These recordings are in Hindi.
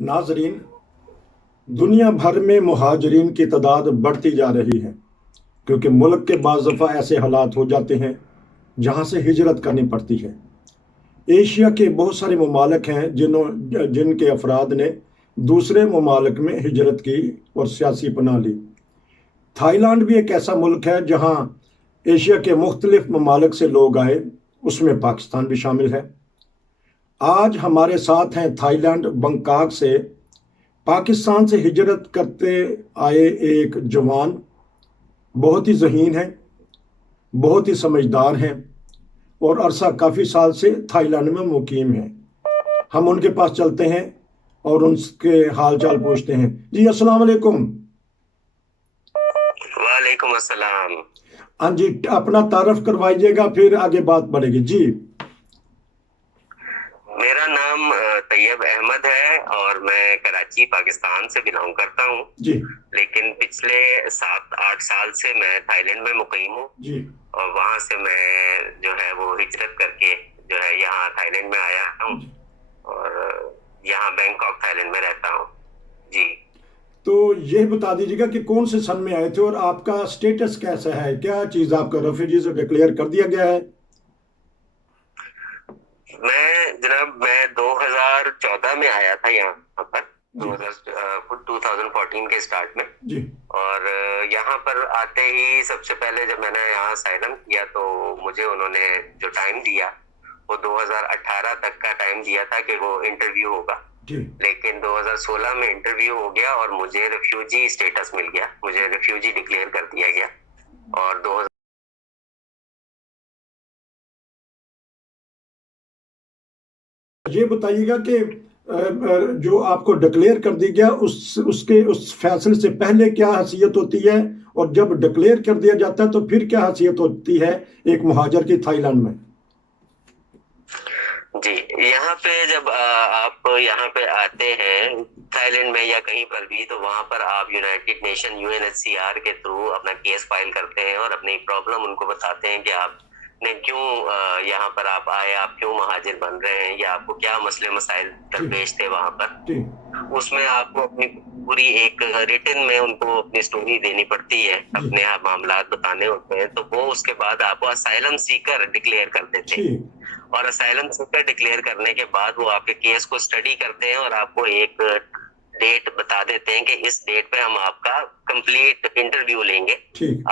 नाजरीन, दुनिया भर में मुहाजिरीन की तादाद बढ़ती जा रही है क्योंकि मुल्क के बाज़ दफ़ा ऐसे हालात हो जाते हैं जहाँ से हिजरत करनी पड़ती है। एशिया के बहुत सारे ममालिक हैं जिनके अफराद ने दूसरे ममालिक में हिजरत की और सियासी पनाह ली। थाईलैंड भी एक ऐसा मुल्क है जहाँ एशिया के मुख्तलिफ ममालिक से लोग आए, उसमें पाकिस्तान भी शामिल है। आज हमारे साथ हैं थाईलैंड बैंकॉक से पाकिस्तान से हिजरत करते आए एक जवान, बहुत ही ज़हीन है, बहुत ही समझदार हैं और अरसा काफ़ी साल से थाईलैंड में मुकीम हैं। हम उनके पास चलते हैं और उनके हाल चाल पूछते हैं। जी अस्सलाम वालेकुम। वालेकुम अस्सलाम। हाँ जी, अपना तारफ़ करवाइएगा फिर आगे बात बढ़ेगी। जी मेरा नाम तैयब अहमद है और मैं कराची पाकिस्तान से बिलोंग करता हूँ। जी लेकिन पिछले 7-8 साल से मैं थाईलैंड में मुकीम हूँ जी और वहाँ से मैं जो है वो हिजरत करके जो है यहाँ थाईलैंड में आया हूँ और यहाँ बैंकॉक थाईलैंड में रहता हूँ। जी तो ये बता दीजिएगा कि कौन से सन में आए थे और आपका स्टेटस कैसा है, क्या चीज़ आपका रेफ्यूजी से डिक्लेयर कर दिया गया है? मैं 2014 में आया था यहाँ पर, 2014 के स्टार्ट में। जी और यहाँ पर आते ही सबसे पहले जब मैंने यहाँ असाइलम किया तो मुझे उन्होंने जो टाइम दिया वो 2018 तक का टाइम दिया था कि वो इंटरव्यू होगा। जी लेकिन 2016 में इंटरव्यू हो गया और मुझे रिफ्यूजी स्टेटस मिल गया, मुझे रिफ्यूजी डिक्लेयर कर दिया गया। और 2000 ये बताइएगा कि जो आपको डिक्लेयर कर दिया गया उस फैसले से पहले क्या हैसियत होती है और जब डिक्लेयर कर दिया जाता है तो फिर क्या हैसियत होती है एक मुहाजिर की थाईलैंड में? जी, यहाँ पे जब आप यहाँ पे आते हैं थाईलैंड में या कहीं पर भी, तो वहाँ पर आप यूनाइटेड नेशन यूएनएचसीआर के थ्रू अपना केस फाइल करते हैं और अपनी प्रॉब्लम उनको बताते हैं कि आपने क्यों यहाँ पर आप आए, आप क्यों महाजिर बन रहे हैं या आपको क्या मसले मसाइल दरपेश थे वहाँ पर। उसमें आपको अपनी पूरी एक रिटन में उनको अपनी स्टोरी देनी पड़ती है, अपने मामला बताने होते हैं। तो वो उसके बाद आपको असाइलम सीकर डिक्लेयर कर देते हैं और असाइलम सीकर डिक्लेयर करने के बाद वो आपके केस को स्टडी करते हैं और आपको एक डेट बता देते हैं कि इस डेट पे हम आपका कंप्लीट इंटरव्यू लेंगे,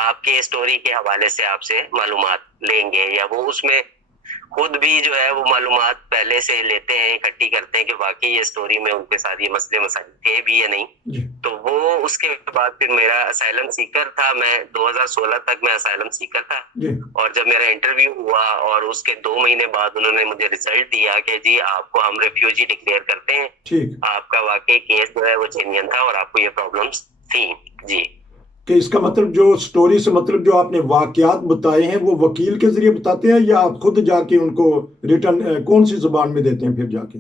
आपके स्टोरी के हवाले से आपसे मालूमात लेंगे, या वो उसमें खुद भी जो है वो मालूमात पहले से लेते हैं, इकट्ठी करते हैं कि वाकई ये स्टोरी में उनके साथ ये मसले मसाइल थे भी या नहीं। तो वो उसके बाद फिर मेरा असाइलम सीकर था, मैं 2016 तक मैं असाइलम सीकर था। और जब मेरा इंटरव्यू हुआ और उसके 2 महीने बाद उन्होंने मुझे रिजल्ट दिया कि जी आपको हम रेफ्यूजी डिक्लेयर करते हैं, आपका वाकई केस जो है वो जेन्युइन था और आपको ये प्रॉब्लम्स थी। जी कि इसका मतलब जो स्टोरी से मतलब जो आपने वाकयात बताए हैं वो वकील के जरिए बताते हैं या आप खुद जाके उनको रिटर्न कौन सी जुबान में देते हैं फिर जाके?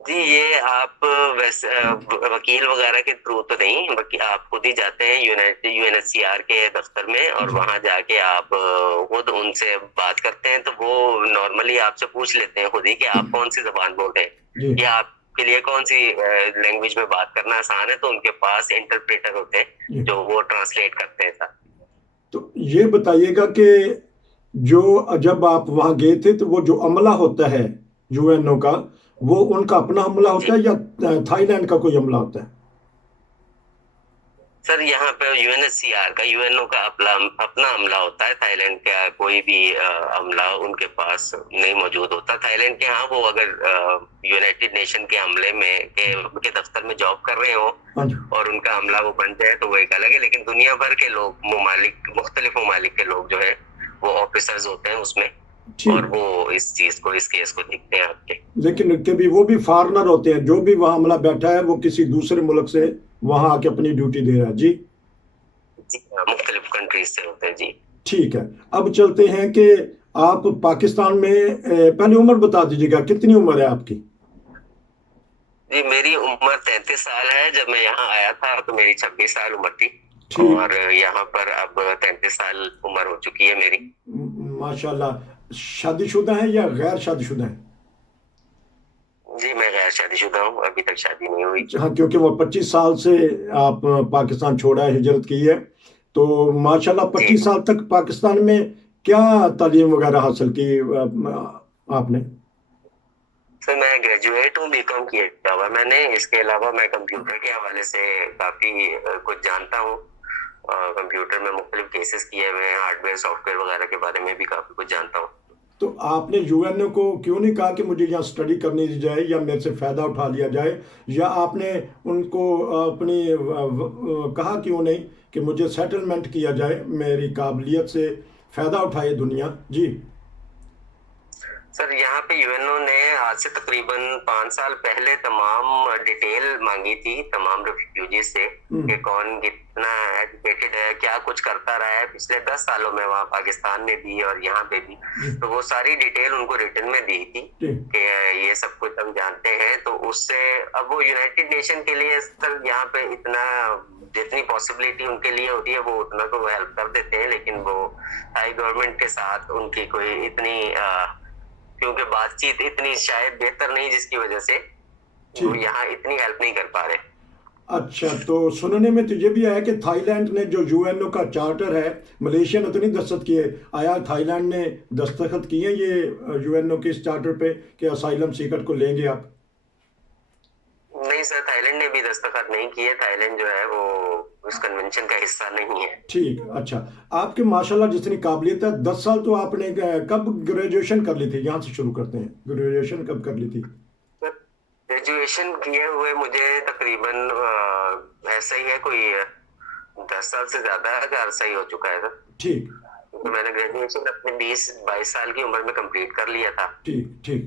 जी ये आप वैसे वकील वगैरह के थ्रू तो नहीं, बल्कि आप खुद ही जाते हैं यूएनएचसीआर के दफ्तर में और वहां जाके आप खुद उनसे बात करते हैं। तो वो नॉर्मली आपसे पूछ लेते हैं खुद ही कि आप कौन सी जबान बोल रहे हैं या आपके लिए कौन सी लैंग्वेज में बात करना आसान है। तो उनके पास इंटरप्रेटर होते हैं जो वो ट्रांसलेट करते हैं। तो ये बताइएगा कि जो जब आप वहां गए थे तो वो जो अमला होता है यूएनओ का, वो उनका अपना हमला होता है या थाईलैंड का कोई हमला होता है? सर यहाँ पे यूएनएचसीआर का, यूएनओ का अपना हमला होता है। थाईलैंड का कोई भी हमला उनके पास नहीं मौजूद होता। थाईलैंड के हाँ वो अगर यूनाइटेड नेशन के हमले में के दफ्तर में जॉब कर रहे हो और उनका हमला वो बन जाए तो वो एक अलग है। लेकिन दुनिया भर के लोग मुख्तलिफ ममालिक के लोग जो है वो ऑफिसर्स होते हैं उसमें और वो इस केस को देखते हैं आपके। लेकिन कभी वो भी फॉरेनर होते हैं, जो भी वहां हमला बैठा है वो किसी दूसरे मुल्क से वहां आके अपनी ड्यूटी दे रहा है। जी मुख्तलिफ कंट्रीज से होते हैं। जी ठीक है, अब चलते हैं कि आप पाकिस्तान में पहले उम्र बता दीजिएगा, कितनी उम्र है आपकी? जी मेरी उम्र 33 साल है। जब मैं यहाँ आया था तो मेरी 26 साल उम्र थी और यहाँ पर अब 33 साल उम्र हो चुकी है मेरी। माशाल्लाह। शादीशुदा है या गैर शादीशुदा है? जी, मैं गैर शादीशुदा हूँ, अभी तक शादी नहीं हुई। हाँ, क्योंकि वो 25 साल से आप पाकिस्तान छोड़ा है, हिजरत की है, तो माशाल्लाह जी 25 साल तक पाकिस्तान में क्या तालीम वगैरह हासिल की आपने? सर, मैं ग्रेजुएट हूँ, बीकॉम किया हुआ है मैंने। इसके अलावा मैं कंप्यूटर के हवाले से काफ़ी कुछ जानता हूँ। कंप्यूटर में मुख्तलिफ केसेस किए हुए हैं, हार्डवेयर सॉफ्टवेयर वगैरह के बारे में भी काफ़ी कुछ जानता हूँ। तो आपने यूएनओ को क्यों नहीं कहा कि मुझे यहाँ स्टडी करनी दी जाए या मेरे से फ़ायदा उठा लिया जाए, या आपने उनको अपनी कहा क्यों नहीं कि मुझे सेटलमेंट किया जाए, मेरी काबिलियत से फ़ायदा उठाए दुनिया? जी। सर, यहाँ पे यूएनओ ने आज से तकरीबन 5 साल पहले तमाम डिटेल मांगी थी तमाम रेफ्यूजीज से कि कौन कितना एजुकेटेड है, क्या कुछ करता रहा है पिछले 10 सालों में वहाँ पाकिस्तान में भी और यहाँ पे भी। तो वो सारी डिटेल उनको रिटन में दी थी कि ये सब कुछ हम जानते हैं। तो उससे अब वो यूनाइटेड नेशन के लिए सर यहाँ पे इतना जितनी पॉसिबिलिटी उनके लिए होती है वो उतना तो वो हेल्प कर देते हैं, लेकिन वो थाई गवर्नमेंट के साथ उनकी कोई इतनी क्योंकि बातचीत इतनी शायद बेहतर नहीं, जिसकी वजह से वो यहाँ इतनी हेल्प नहीं कर पा रहे। अच्छा, तो सुनने में तो ये भी आया कि थाईलैंड ने जो यूएनओ का चार्टर है, मलेशिया ने तो नहीं दस्तखत किए, आया थाईलैंड ने दस्तखत किए ये यूएनओ के इस चार्टर पे कि असाइलम सीकर को लेंगे आप? नहीं सर, थाईलैंड ने भी दस्तखत नहीं किए। थाईलैंड जो है वो उस कन्वेंशन का हिस्सा नहीं है। ठीक, अच्छा। आपके माशाल्लाह जितनी काबिलियत है, 10 साल तो आपने कब ग्रेजुएशन कर ली थी? यहाँ से शुरू करते हैं, ग्रेजुएशन कब कर ली थी? ग्रेजुएशन किए हुए मुझे तकरीबन ऐसा ही है, कोई 10 साल से ज्यादा का अरसा ही हो चुका है सर। ठीक। तो मैंने ग्रेजुएशन अपने 20-22 साल की उम्र में कंप्लीट कर लिया था। ठीक ठीक।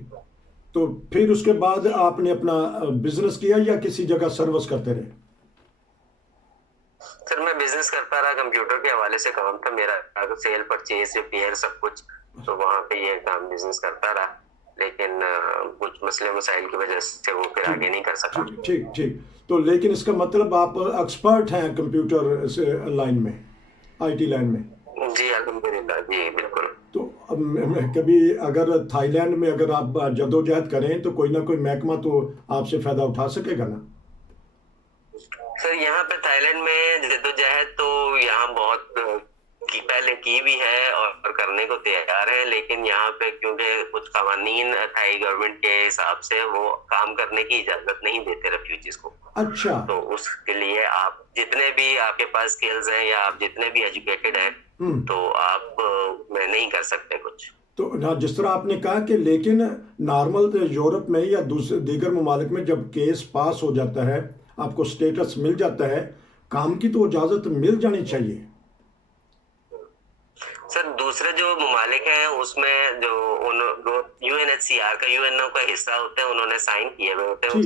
तो फिर उसके बाद आपने अपना बिजनेस किया या किसी जगह सर्विस करते रहे? सर, मैं बिजनेस करता रहा, कंप्यूटर के हवाले से काम था मेरा, सेल परचेज रिपेयर सब कुछ। तो वहाँ पे ये काम बिजनेस करता रहा, लेकिन कुछ मसले मसाइल की वजह से वो फिर आगे नहीं कर सका। ठीक ठीक ठीक। तो लेकिन इसका मतलब आप एक्सपर्ट हैं कंप्यूटर से लाइन में, आईटी लाइन में? जी अल्हम्दुलिल्लाह, जी बिल्कुल। तो अब कभी अगर थाईलैंड में अगर आप जदोजहद करें तो कोई ना कोई महकमा तो आपसे फ़ायदा उठा सकेगा ना? सर, यहाँ पे थाईलैंड में जद्दोजहद तो यहाँ बहुत पहले की भी है और करने को तैयार है, लेकिन यहाँ पे क्योंकि कुछ कवानीन थाई गवर्नमेंट के हिसाब से वो काम करने की इजाजत नहीं देते रेफ्यूजीज को। अच्छा। तो उसके लिए आप जितने भी आपके पास स्किल्स हैं या आप जितने भी एजुकेटेड हैं तो आप में नहीं कर सकते कुछ। तो ना, जिस तरह आपने कहा कि लेकिन नॉर्मल यूरोप में या दूसरे दीगर ममालिक में जब केस पास हो जाता है, आपको स्टेटस मिल जाता है, काम की तो इजाज़त मिल जानी चाहिए। सर, दूसरे जो ममालिक हैं उसमें जो यूएनएचसीआर का यूएनओ का हिस्सा होते हैं, उन्होंने साइन किए हुए होते हैं उस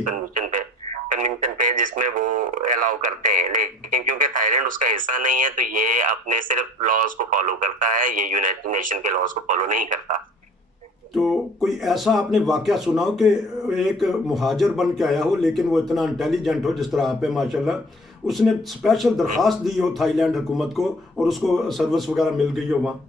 कन्वेंशन पे जिसमें वो अलाउ करते हैं, लेकिन क्योंकि थाईलैंड उसका हिस्सा नहीं है तो ये अपने सिर्फ लॉज को फॉलो करता है, ये यूनाइटेड नेशन के लॉज को फॉलो नहीं करता। तो कोई ऐसा आपने वाकया सुना हो कि एक मुहाजिर बन के आया हो लेकिन वो इतना इंटेलिजेंट हो जिस तरह आप है माशाल्लाह, उसने स्पेशल दरख्वास्त दी हो थाईलैंड हुकूमत को और उसको सर्विस वगैरह मिल गई हो वहाँ?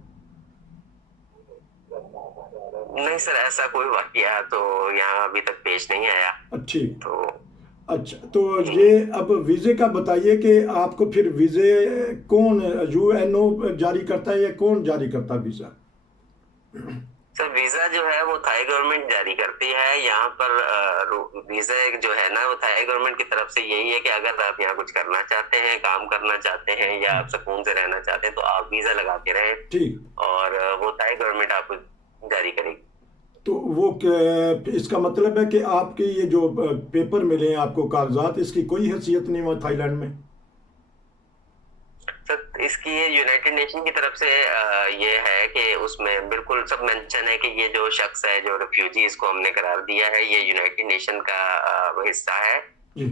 नहीं सर, ऐसा कोई वाकया तो यहाँ अभी तक पेश नहीं आया। ठीक। तो अच्छा, तो ये अब वीज़े का बताइए कि आपको फिर वीज़े कौन यूएनओ जारी करता है या कौन जारी करता है वीज़ा? सर, वीजा जो है वो थाई गवर्नमेंट जारी करती है। यहाँ पर वीजा जो है ना वो थाई गवर्नमेंट की तरफ से यही है कि अगर आप यहाँ कुछ करना चाहते हैं, काम करना चाहते हैं या आप सुकून से रहना चाहते हैं तो आप वीजा लगा के रहें। ठीक। और वो थाई गवर्नमेंट आपको जारी करेगी। तो वो इसका मतलब है कि आपके ये जो पेपर मिले हैं आपको, कागजात, इसकी कोई हैसियत नहीं हुआ थाईलैंड में? सर, इसकी यूनाइटेड नेशन की तरफ से ये है कि उसमें बिल्कुल सब मेंशन है कि ये जो शख्स है, जो रेफ्यूजी इसको हमने करार दिया है, ये यूनाइटेड नेशन का हिस्सा है।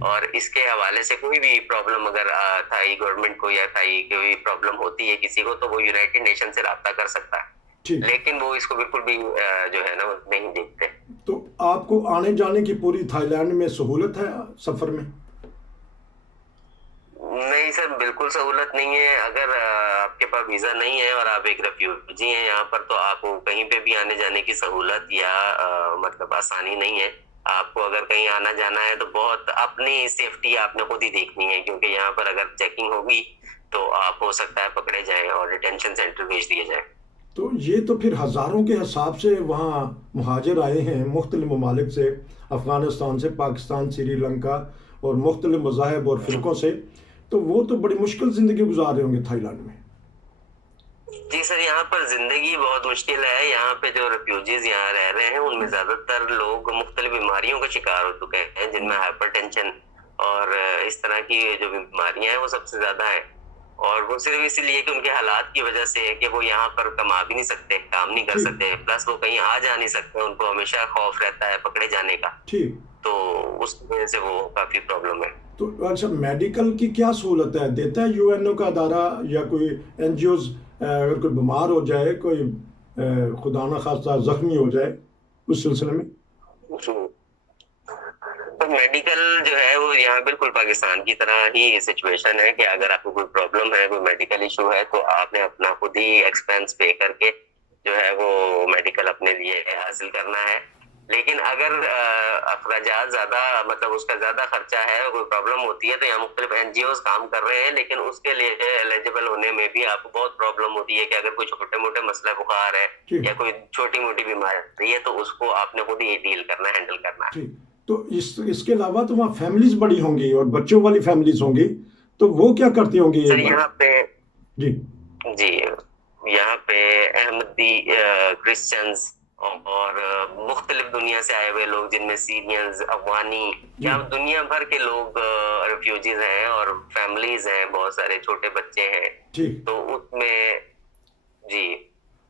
और इसके हवाले से कोई भी प्रॉब्लम अगर थाई गवर्नमेंट को या थाई कोई प्रॉब्लम होती है किसी को, तो वो यूनाइटेड नेशन से राब्ता कर सकता है। लेकिन वो इसको बिल्कुल भी जो है ना वो नहीं देखते। तो आपको आने जाने की पूरी थाईलैंड में सहूलत है सफर में? नहीं सर, बिल्कुल सहूलत नहीं है। अगर आपके पास वीजा नहीं है और आप एक रेफ्यूजी हैं यहाँ पर, तो आपको कहीं पे भी आने जाने की सहूलत या मतलब आसानी नहीं है। आपको अगर कहीं आना जाना है तो बहुत अपनी सेफ्टी आपने खुद ही देखनी है, क्योंकि यहाँ पर अगर चेकिंग होगी तो आप हो सकता है पकड़े जाएं और डिटेंशन सेंटर भेज दिए जाएं। तो ये तो फिर हज़ारों के हिसाब से वहाँ मुहाजिर आए हैं मुख्तलिफ ममालिक से, अफ़गानिस्तान से, पाकिस्तान, श्रीलंका और मुख्तलिफ मज़ाहब और फ़िरक़ों से। तो वो तो बड़ी मुश्किल ज़िंदगी गुजार रहे होंगे थाईलैंड में। जी सर, यहाँ पर जिंदगी बहुत मुश्किल है। यहाँ पे जो रेफ्यूजीज यहाँ रह रहे हैं उनमें ज्यादातर लोग मुख्तलिफ बीमारियों का शिकार हो चुके हैं, जिनमें हाइपरटेंशन और इस तरह की जो बीमारियां हैं वो सबसे ज्यादा है। और वो सिर्फ इसीलिए कि उनके हालात की वजह से है कि वो यहाँ पर कमा भी नहीं सकते, काम नहीं कर ठीक सकते, प्लस वो कहीं आ जा नहीं सकते, उनको हमेशा खौफ रहता है पकड़े जाने का। ठीक। तो उस वजह से वो काफी प्रॉब्लम है। तो अच्छा, मेडिकल की क्या सहूलत है, देता है यूएनओ का अदारा या कोई एनजीओज? अगर कोई बीमार हो जाए, कोई खुदा न खास्ता जख्मी हो जाए, उस सिलसिले में? तो मेडिकल जो है वो यहाँ बिल्कुल पाकिस्तान की तरह ही सिचुएशन है कि अगर आपको कोई प्रॉब्लम है, कोई मेडिकल इशू है, तो आपने अपना खुद ही एक्सपेंस पे करके जो है वो मेडिकल अपने लिए हासिल करना है। लेकिन अगर अखराजात ज्यादा, मतलब उसका ज्यादा खर्चा है, कोई प्रॉब्लम होती है, तो यहाँ मुख्तलिफ एनजीओ काम कर रहे हैं, लेकिन उसके लिए एलिजिबल होने में भी आपको बहुत प्रॉब्लम होती है कि अगर कोई छोटे मोटे मसला बुखार है ठीक या कोई छोटी मोटी बीमारी है तो उसको आपने खुद ही डील करना है, हैंडल करना है। ठीक। तो इसके अलावा तो वहाँ फैमिलीज बड़ी होंगी और बच्चों वाली फैमिलीज होंगी, तो वो क्या करती होंगी? सर यहाँ पे जी जी यहाँ पे अहमदी, क्रिश्चियंस और मुख्तलिफ दुनिया से आए हुए लोग, जिनमें सीरियंस, अफगानी, यहाँ दुनिया भर के लोग रेफ्यूजीज हैं और फैमिलीज हैं, बहुत सारे छोटे बच्चे हैं। ठीक। तो उसमें जी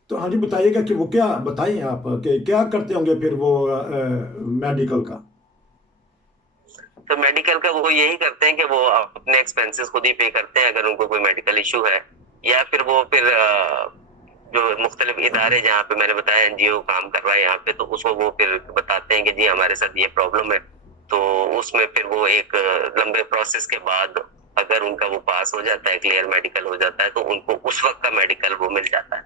तो हाँ जी, बताइएगा कि वो क्या, बताइए आप कि क्या करते होंगे फिर वो मेडिकल का? तो मेडिकल का वो यही करते हैं कि वो अपने एक्सपेंसेस खुद ही पे करते हैं अगर उनको कोई मेडिकल इशू है, या फिर वो फिर जो मुख्तलिफ इदारे जहाँ पे मैंने बताया एनजीओ काम कर रहा है यहाँ पे, तो उसको वो फिर बताते हैं कि जी हमारे साथ ये प्रॉब्लम है। तो उसमें फिर वो एक लंबे प्रोसेस के बाद अगर उनका वो पास हो जाता है, क्लियर मेडिकल हो जाता है, तो उनको उस वक्त का मेडिकल वो मिल जाता है।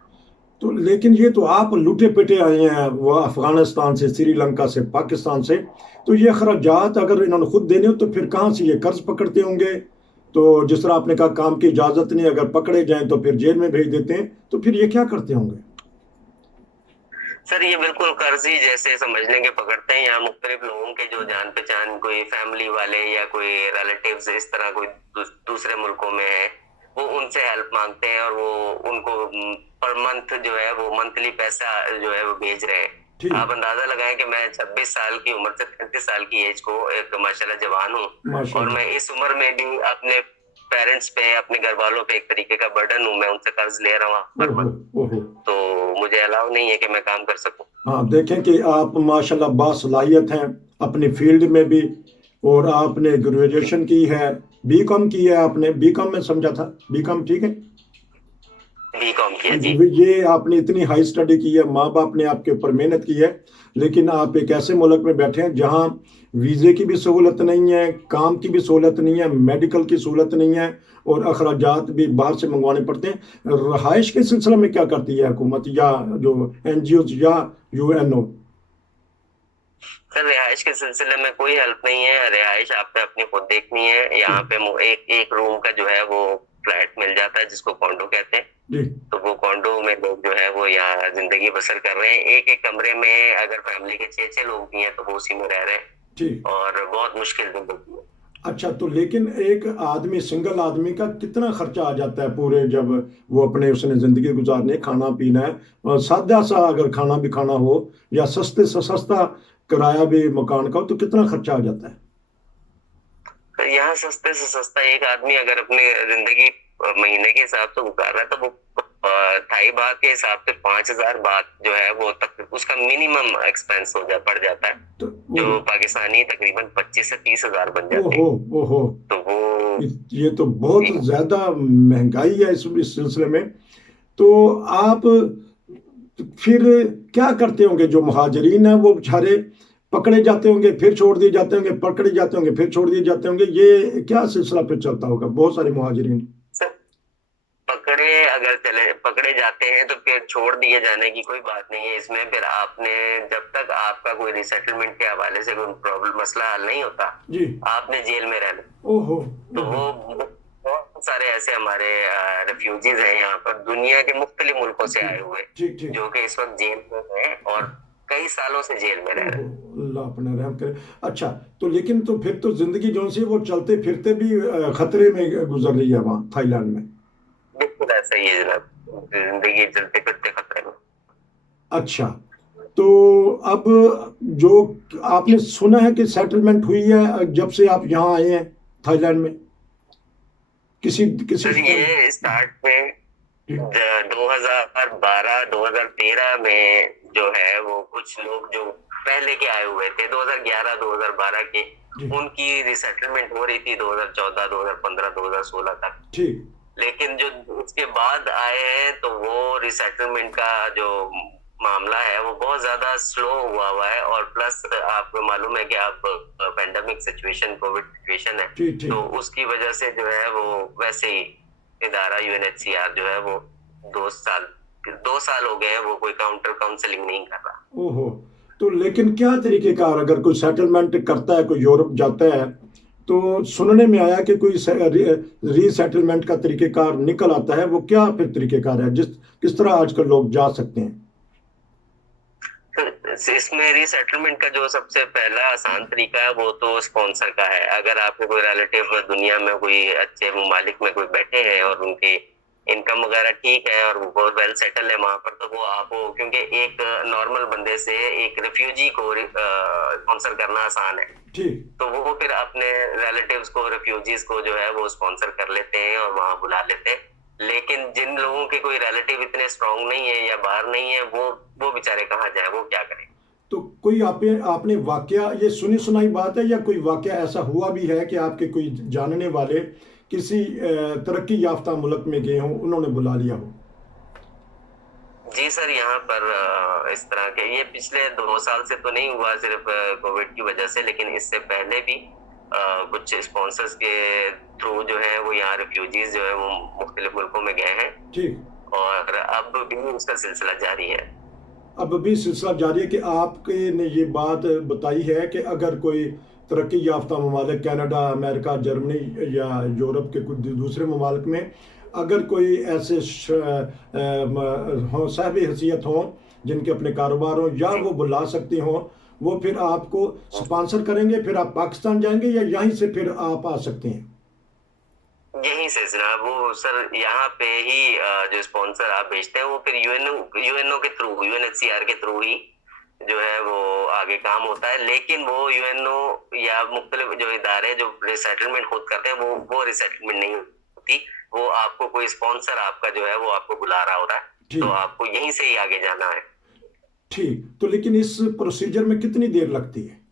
तो लेकिन ये तो आप लुटे पिटे आए हैं वो अफगानिस्तान से, श्रीलंका से, पाकिस्तान से, तो ये अखराजात अगर इन्होंने खुद देने हो तो फिर कहाँ से ये कर्ज पकड़ते होंगे? तो जिस तरह आपने कहा काम की इजाजत नहीं, अगर पकड़े जाएं तो फिर जेल में भेज देते हैं, तो फिर ये क्या करते होंगे? सर ये बिल्कुल कर्ज ही जैसे समझ लेंगे पकड़ते हैं। यहाँ मुख्तलिफ लोगों के जो जान पहचान, कोई फैमिली वाले या कोई रिलेटिव्स इस तरह कोई दूसरे मुल्कों में है, वो उनसे हेल्प मांगते हैं और वो उनको पर मंथ जो है वो मंथली पैसा जो है वो भेज रहे हैं। आप अंदाजा लगाएं कि मैं 26 साल की उम्र से 33 साल की एज को एक माशाल्लाह जवान हूँ, और मैं इस उम्र में भी अपने पेरेंट्स पे, अपने घर वालों पे एक तरीके का बर्डन हूँ। मैं उनसे कर्ज ले रहा हूँ हर मंथ, तो मुझे अलाउ नहीं है कि मैं काम कर सकूं। हाँ, देखें कि आप माशाल्लाह बासलाहियत हैं अपनी फील्ड में भी, और आपने ग्रेजुएशन की है, बीकॉम की है आपने, बीकॉम में समझा था, बीकॉम ठीक है? बीकॉम किया जी। ये आपने इतनी हाई स्टडी की है, माँ बाप ने आपके ऊपर मेहनत की है, लेकिन आप एक ऐसे मुल्क में बैठे हैं जहाँ वीज़े की भी सहूलत नहीं है, काम की भी सहूलत नहीं है, मेडिकल की सहूलत नहीं है, और अखराजात भी बाहर से मंगवाने पड़ते हैं। रहाइश के सिलसिले में क्या करती है हुकूमत या जो एनजीओ या यूएनओ? सर रिहाइश के सिलसिले में कोई हेल्प नहीं है। रिहाइश आपने अपनी खुद देखनी है। यहाँ पे एक रूम का जो है वो फ्लैट मिल जाता है जिसको कॉन्डो कहते हैं, तो वो कॉन्डो में लोग जो है वो यहाँ जिंदगी बसर कर रहे हैं। एक एक कमरे में अगर फैमिली के 6-6 लोग भी हैं तो वो उसी में रह रहे हैं, और बहुत मुश्किल जिंदगी है। अच्छा, तो लेकिन एक आदमी, सिंगल आदमी का कितना खर्चा आ जाता है पूरे, जब वो अपने उसने ज़िंदगी गुजारनी, खाना पीना है, सादा सा अगर खाना भी खाना हो या सस्ते से सस्ता किराया भी मकान का हो, तो कितना खर्चा आ जाता है? यहाँ सस्ते से सस्ता एक आदमी अगर अपनी जिंदगी महीने के हिसाब से गुजार रहा है तो वो थाई बात के हिसाब से 5000 बात जो है वो तक उसका मिनिमम एक्सपेंस पड़ जाता है, जो पाकिस्तानी तकरीबन 25 से 30 हजार बन जाते हैं। ओहो, तो वो ये तो बहुत ज्यादा महंगाई है इस सिलसिले में। तो आप फिर क्या करते होंगे? जो मुहाजिरीन है वो बेचारे पकड़े जाते होंगे, फिर छोड़ दिए जाते होंगे, पकड़े जाते होंगे, फिर छोड़ दिए जाते होंगे, ये क्या सिलसिला फिर चलता होगा? बहुत सारे मुहाजिरीन पकड़े अगर चले पकड़े जाते हैं तो फिर छोड़ दिए जाने की कोई बात नहीं है इसमें। फिर आपने जब तक आपका कोई रिसेटलमेंट के हवाले से कोई प्रॉब्लम मसला हल नहीं होता, जी, आपने जेल में रहना। ओहो, तो ओहो, वो बहुत सारे ऐसे हमारे रेफ्यूजीज हैं यहाँ पर दुनिया के मुख्तलिफ मुल्कों से आए हुए, ठीक ठीक, जो कि इस वक्त जेल में हैं और कई सालों से जेल में रह रहे हैं। ओहो, अल्लाह अपना रहम करे। अच्छा, तो लेकिन तो फिर तो जिंदगी जो सी वो चलते फिरते भी खतरे में गुजर रही है वहाँ थाईलैंड में। बिल्कुल ऐसा ही है जनाब, जिंदगी चलते फिरते खतरे में। अच्छा, तो अब जो आपने सुना है कि सेटलमेंट हुई है जब से आप यहाँ आए हैं थाईलैंड में, किसी किसी सर ये स्टार्ट में 2012-2013 में जो है वो कुछ लोग जो पहले के आए हुए थे 2011-2012 के, जी, उनकी रिसेटलमेंट हो रही थी 2014, 2015, 2016 तक। ठीक, लेकिन जो उसके बाद आए हैं तो वो रिसेटलमेंट का जो मामला है वो बहुत ज्यादा स्लो हुआ है। और प्लस आपको मालूम है कि आप पेंडेमिक सिचुएशन, कोविड सिचुएशन है, ठीक ठीक, तो उसकी वजह से जो है वो वैसे ही इदारा यूएनएचसीआर जो है वो 2 साल हो गए हैं वो कोई काउंटर काउंसलिंग नहीं कर रहा। ओहो, तो लेकिन क्या तरीकेकार अगर कोई सेटलमेंट करता है, कोई यूरोप जाता है, तो सुनने में आया कि कोई रीसेटलमेंट का तरीकेकार निकल आता है, वो क्या फिर तरीकेकार है जिस किस तरह आजकल लोग जा सकते हैं? तो इसमें रीसेटलमेंट का जो सबसे पहला आसान तरीका है वो तो स्पॉन्सर का है। अगर आपके कोई रिलेटिव दुनिया में कोई अच्छे ममालिक में कोई बैठे हैं और उनकी इनकम वगैरह ठीक है और वो वेल सेटल है वहां पर, तो वो आपको, क्योंकि एक नॉर्मल बंदे से एक रिफ्यूजी को स्पॉन्सर करना आसान है, ठीक, तो वो फिर अपने रिलेटिव्स को, रिफ्यूजीज को जो है वो स्पॉन्सर कर लेते हैं और वहां बुला लेते हैं। लेकिन जिन लोगों के कोई रिलेटिव इतने स्ट्रांग नहीं है या बाहर नहीं है, वो बेचारे कहाँ जाए, वो क्या करें। तो कोई आपने वाकया, ये सुनी सुनाई बात है या कोई वाकया ऐसा हुआ भी है कि आपके कोई जानने वाले किसी तरक्की याफ्ता मुल्क में गए हों, उन्होंने बुला लिया हो? जी सर, यहाँ पर इस तरह के, ये पिछले 2 साल से तो नहीं हुआ सिर्फ कोविड की वजह से, लेकिन इससे पहले भी कुछ स्पॉन्सर्स के थ्रू जो है वो यहाँ रिफ्यूजीज जो है वो मुख्तलिफ मुल्कों में गए हैं, ठीक, और अब भी उसका सिलसिला जारी है। अब भी सिलसिला जारी है कि आपके ने ये बात बताई है कि अगर कोई तरक्की याफ्ता ममालिक, कनाडा, अमेरिका, जर्मनी या यूरोप के कुछ दूसरे ममालिक में अगर कोई ऐसे हों, साहिब हैसियत हों, जिनके अपने कारोबार हों या वो बुला सकते हों, वो फिर आपको स्पॉन्सर करेंगे, फिर आप पाकिस्तान जाएंगे या यहीं से फिर आप आ सकते हैं? यहीं से जनाब, वो सर यहाँ पे ही जो स्पॉन्सर आप भेजते हैं वो फिर यूएनओ के थ्रू, यूएनएचसीआर के थ्रू ही जो है वो आगे काम होता है। लेकिन वो यूएनओ या मुख्तलिफ जो इदारे जो रिसेटलमेंट खुद करते हैं वो रिसेटलमेंट नहीं होती, वो आपको कोई स्पॉन्सर आपका जो है वो आपको बुला रहा होता है, तो ठीक, आपको यहीं से ही आगे जाना है। ठीक, तो लेकिन इस प्रोसीजर में कितनी देर लगती है?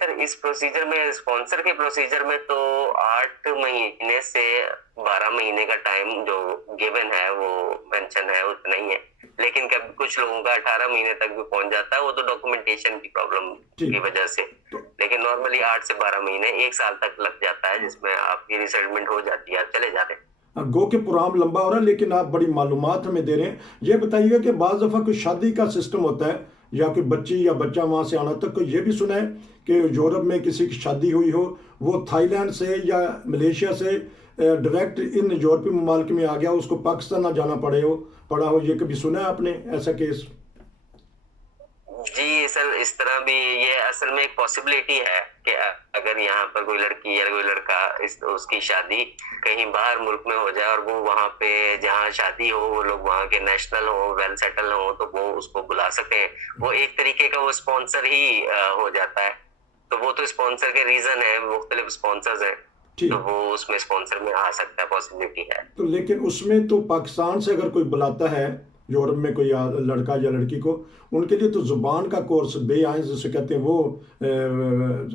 सर इस प्रोसीजर में, स्पॉन्सर के प्रोसीजर में तो 8 महीने से 12 महीने का टाइम जो गिवन है वो मेंशन है, उतना ही है। लेकिन कभी कुछ लोगों का 18 महीने तक भी पहुंच जाता है, वो तो डॉक्यूमेंटेशन की प्रॉब्लम की वजह से। लेकिन नॉर्मली 8 से 12 महीने, 1 साल तक लग जाता है, जिसमें आपकी रिसेटलमेंट हो जाती है, आप चले जाते हैं। गो के प्रोग्राम लंबा हो रहा है, लेकिन आप बड़ी मालूमात हमें दे रहे हैं। ये बताइएगा कि बाज़ दफ़ा कोई शादी का सिस्टम होता है या कोई बच्ची या बच्चा वहाँ से आना, तक ये भी सुना है कि यूरोप में किसी की शादी हुई हो, वो थाईलैंड से या मलेशिया से डायरेक्ट इन यूरोपीय ममालिक में आ गया, उसको पाकिस्तान ना जाना पड़ा हो, ये कभी सुना है आपने ऐसा केस? जी सर, इस तरह भी ये असल में एक पॉसिबिलिटी है कि अगर यहाँ पर कोई लड़की या कोई लड़का उसकी शादी कहीं बाहर मुल्क में हो जाए और वो वहाँ पे जहाँ शादी हो वो लोग वहाँ के नेशनल हो, वेल सेटल हो, तो वो उसको बुला सके। वो एक तरीके का वो स्पॉन्सर ही हो जाता है। तो वो तो स्पॉन्सर के रीजन है, मुख्तलिफ स्पॉन्सर्स हैं, तो वो उसमें स्पॉन्सर में आ सकता है, पॉसिबिलिटी है। तो लेकिन उसमें तो पाकिस्तान से अगर कोई बुलाता है यूरोप में कोई लड़का या लड़की को, उनके लिए तो जुबान का कोर्स, बेआइंस जिसे कहते हैं, वो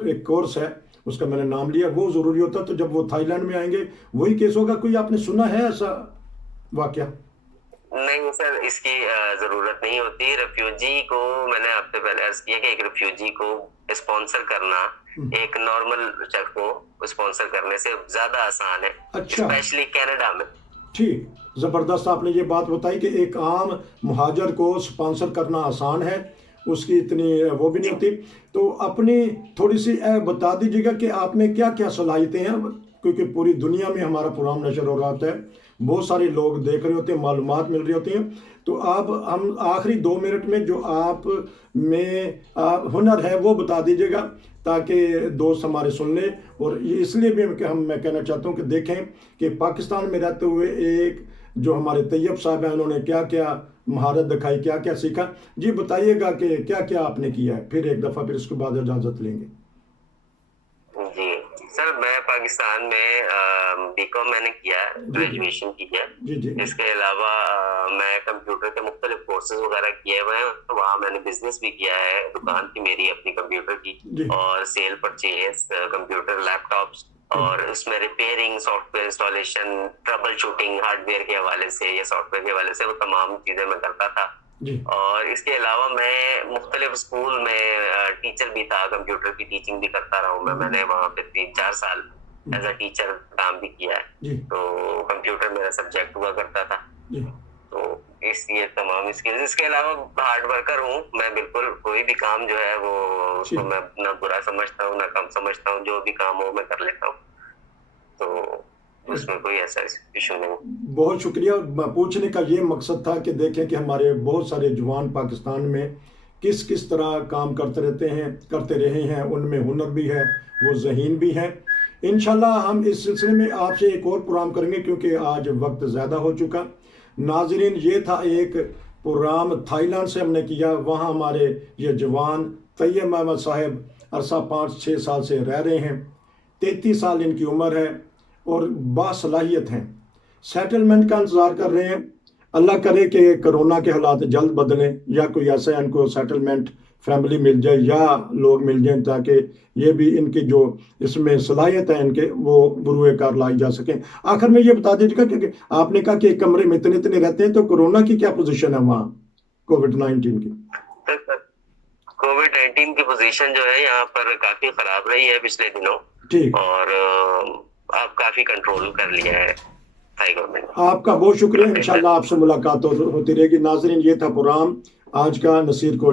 एक कोर्स है, उसका मैंने नाम लिया, वो ज़रूरी होता। तो जब वो थाईलैंड में आएंगे वही केस होगा? कोई आपने सुना है ऐसा वाकया? नहीं सर, इसकी जरूरत नहीं होती। रिफ्यूजी को, मैंने आपसे पहले अर्ज किया कि एक रिफ्यूजी को स्पॉन्सर करना एक नॉर्मल शख्स को स्पॉन्सर करने से ज्यादा आसान है, अच्छा, स्पेशली कनाडा में। ठीक, ज़बरदस्त आपने ये बात बताई कि एक आम मुहाजिर को स्पॉन्सर करना आसान है, उसकी इतनी वो भी नहीं होती। तो अपनी थोड़ी सी बता दीजिएगा कि आप में क्या क्या सलाहियतें हैं, क्योंकि पूरी दुनिया में हमारा प्रोग्राम नशर हो रहा होता है, बहुत सारे लोग देख रहे होते हैं, मालूमात मिल रही होती हैं। तो आप हम आखिरी 2 मिनट में जो आप में हुनर है वो बता दीजिएगा, ताकि दोस्त हमारे सुन लें। और ये इसलिए भी मैं कहना चाहता हूँ कि देखें कि पाकिस्तान में रहते हुए एक जो हमारे तैयब साहब हैं, उन्होंने क्या क्या महारत दिखाई, क्या क्या सीखा। जी बताइएगा कि क्या क्या आपने किया है, फिर एक दफ़ा, फिर उसके बाद इजाज़त लेंगे। जी सर, मैं पाकिस्तान में बीकॉम मैंने किया है, ग्रेजुएशन की है। जी जी इसके अलावा मैं कंप्यूटर के मुख्तलिफ कोर्सेज वगैरह किए हुए हैं। तो वहाँ मैंने बिजनेस भी किया है, दुकान थी मेरी अपनी कंप्यूटर की, जी और सेल परचेज कंप्यूटर लैपटॉप्स, और उसमें repairing, software installation, trouble shooting hardware के हवाले से या सॉफ्टवेयर के हवाले से, वो तमाम चीज़ें मैं करता था। जी और इसके अलावा मैं मुख्तलिफ स्कूल में टीचर भी था, कंप्यूटर की टीचिंग भी करता रहा हूँ मैं। मैंने वहाँ पे 3-4 साल एज अ टीचर काम भी किया है। जी तो कंप्यूटर मेरा सब्जेक्ट हुआ करता था। जी तो ये तमाम स्किल्स, इसके अलावा हार्ड वर्कर हूँ मैं बिल्कुल। कोई भी काम जो है वो उसको मैं ना बुरा समझता हूँ ना कम समझता हूँ, जो भी काम हो मैं कर लेता हूँ, तो उसमें कोई ऐसा इशू नहीं। बहुत शुक्रिया। पूछने का ये मकसद था कि देखें कि हमारे बहुत सारे जवान पाकिस्तान में किस किस तरह काम करते रहे हैं, उनमें हुनर भी है, वो ज़हीन भी हैं। इंशाल्लाह हम इस सिलसिले में आपसे एक और प्रोग्राम करेंगे, क्योंकि आज वक्त ज़्यादा हो चुका। नाजरीन, ये था एक प्रोग्राम थाईलैंड से हमने किया। वहाँ हमारे ये जवान तैयब अहमद साहब अरसा 5-6 साल से रह रहे हैं। 33 साल इनकी उम्र है और बासलाहियत हैं, सेटलमेंट का इंतज़ार कर रहे हैं। अल्लाह करे कि कोरोना के हालात जल्द बदलें, या कोई ऐसा इनको सेटलमेंट फैमिली मिल जाए या लोग मिल जाएं, ताकि ये भी इनकी जो इसमें सलाहियत है इनके वो बुरुए कार लाई जा सकें। आखिर में ये बता दीजिएगा, क्योंकि आपने कहा कि एक कमरे में इतने इतने रहते हैं, तो कोरोना की क्या पोजीशन है वहाँ, कोविड-19 की? कोविड-19 की पोजीशन जो है यहाँ पर काफी खराब रही है पिछले दिनों, ठीक, और अब काफी कंट्रोल कर लिया है थाई गवर्नमेंट। आपका बहुत शुक्रिया। इंशाल्लाह आपसे मुलाकात होती रहेगी। नाजरीन, ये था प्रोग्राम आज का नसीर को